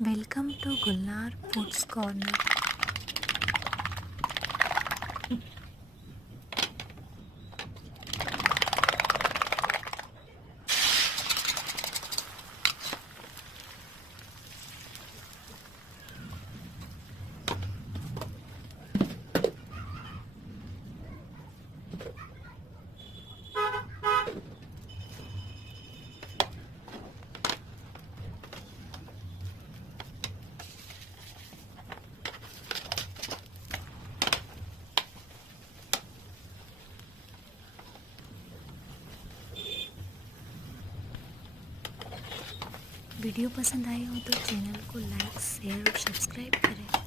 Welcome to Gulnar Foods Corner. Video पसंद आए हो तो चैनल को लाइक शेयर और सब्सक्राइब करें।